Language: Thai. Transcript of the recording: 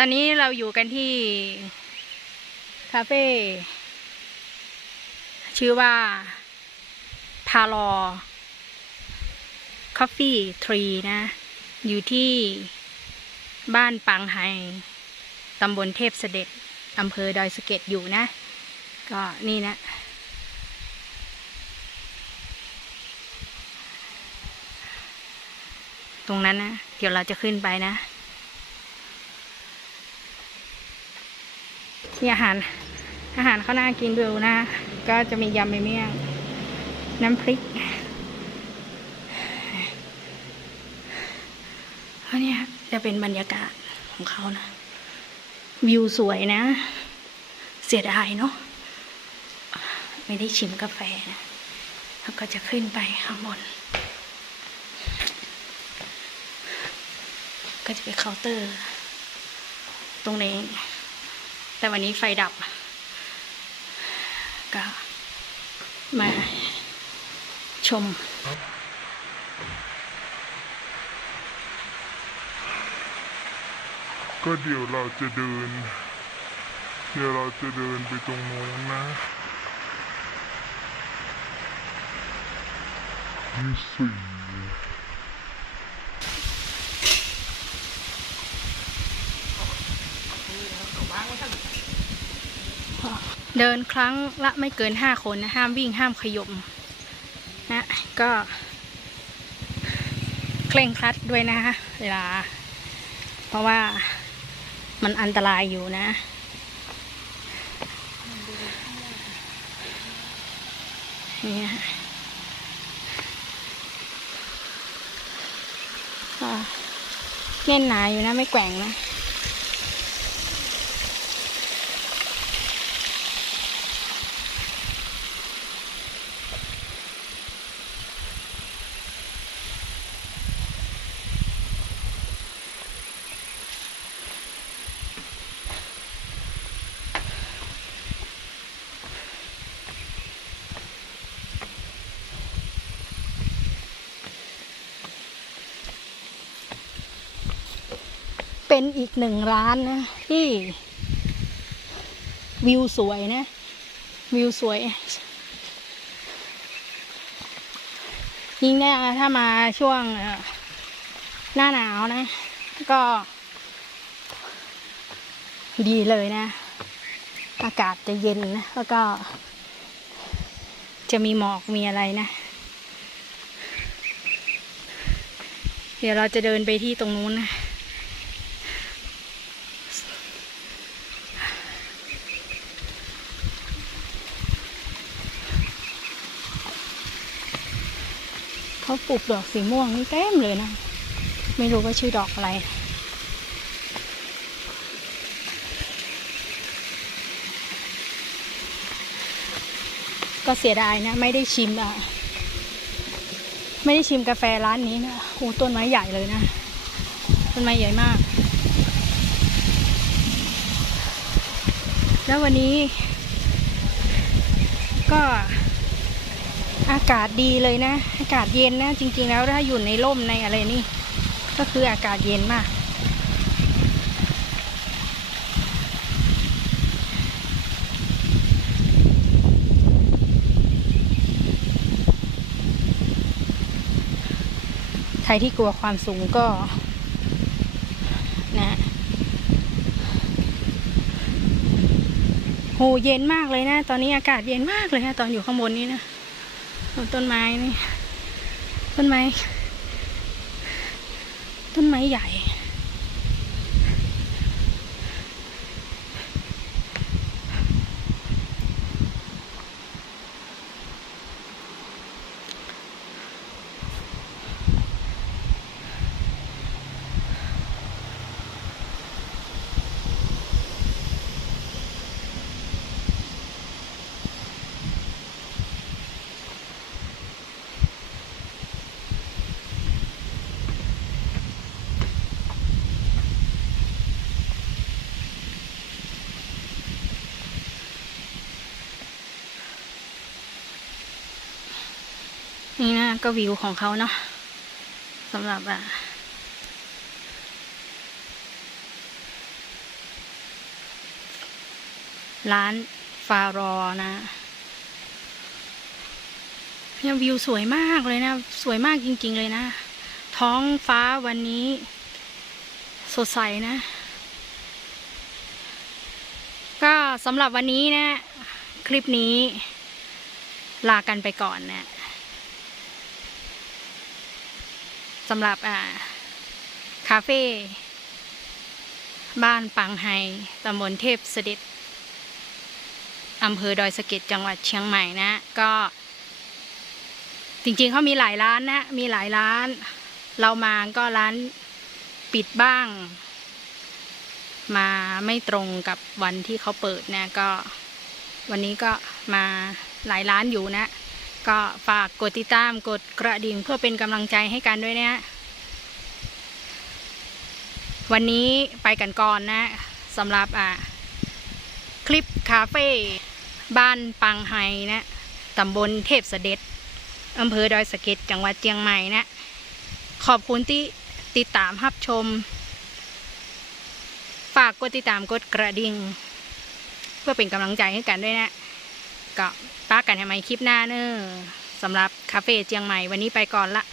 ตอนนี้เราอยู่กันที่ คาเฟ่ชื่อว่า พาลอ คอฟฟี่ทรีนะ อยู่ที่บ้านปังไฮตำบลเทพเสด็จอำเภอดอยสะเก็ดอยู่นะ ก็นี่นะ ตรงนั้นนะ เดี๋ยวเราจะขึ้นไปนะ นี่อาหาร อาหารเขาน่ากินดูนะ ก็จะมียำใบเมี่ยง น้ำพริกอันนี้จะเป็นบรรยากาศของเขานะ วิวสวยนะ เสียดายเนาะไม่ได้ชิมกาแฟนะแล้วก็จะขึ้นไปข้างบน ก็จะเป็นเคาน์เตอร์ ตรงนี้ แต่วันนี้ไฟดับ ก็มาชมก็เดี๋ยวเราจะเดิน เดี๋ยวเราจะเดินไปตรงโน้นนะนี่สิ เดินครั้งละไม่เกินห้าคนนะ ห้ามวิ่งห้ามขยมนะก็เคร่งครัดด้วยนะเวลา เพราะว่ามันอันตรายอยู่นะเนี่ยก็แน่นหนาอยู่นะ ไม่แกว่งนะ เป็นอีกหนึ่งร้านนะ ที่ วิวสวยนะ วิวสวย ยิ่งเนี่ถ้ามาช่วงหน้าหนาวนะ ก็ ดีเลยนะ อากาศจะเย็นนะ แล้วก็ จะมีหมอกมีอะไรนะ เดี๋ยวเราจะเดินไปที่ตรงนู้นนะ เขาปลูกดอกสีม่วงนี่เต็มเลยนะ ไม่รู้ว่าชื่อดอกอะไรก็เสียดายนะ ไม่ได้ชิมอะ ไม่ได้ชิมกาแฟร้านนี้นะโอ้ต้นไม้ใหญ่เลยนะ ต้นไม้ใหญ่มาก แล้ววันนี้ ก็ อากาศดีเลยนะ อากาศเย็นนะ จริง ๆ แล้วถ้าอยู่ในร่มในอะไรนี่ ก็คืออากาศเย็นมาก ใครที่กลัวความสูงก็ นะโหเย็นมากเลยนะ ตอนนี้อากาศเย็นมากเลยนะ ตอนอยู่ข้างบนนี้นะ ต้นไม้นี่ ต้นไม้ ต้นไม้ใหญ่ นี่นะก็วิวของเขาเนาะสำหรับอะร้านฟารอนะเนี่ยวิวสวยมากเลยนะ สวยมากจริง ๆ เลยนะ ท้องฟ้าวันนี้ สดใสนะ ก็สำหรับวันนี้นะ คลิปนี้ ลากันไปก่อนนะ สำหรับอ่าคาเฟ่บ้านปังไฮตำบลเทพเสด็จอำเภอดอยสะเก็ดจังหวัดเชียงใหม่นะ ก็ จริงๆเขามีหลายร้านนะ มีหลายร้าน เรามาก็ร้านปิดบ้าง มาไม่ตรงกับวันที่เขาเปิดนะ ก็ วันนี้ก็มาหลายร้านอยู่นะ ก็ฝากกดติดตามกดกระดิ่งเพื่อเป็นกำลังใจให้กันด้วยนะวันนี้ไปกันก่อนนะสำหรับอ่าคลิปคาเฟ่บ้านปังไฮนะตำบลเทพเสด็จอำเภอดอยสะเก็ดจังหวัดเชียงใหม่นะ ขอบคุณที่ติดตามรับชม ฝากกดติดตามกดกระดิ่ง เพื่อเป็นกำลังใจให้กันด้วยนะ ก็ป้ากันทำไมคลิปหน้าเนอสำหรับคาเฟ่เจียงใหม่วันนี้ไปก่อนละ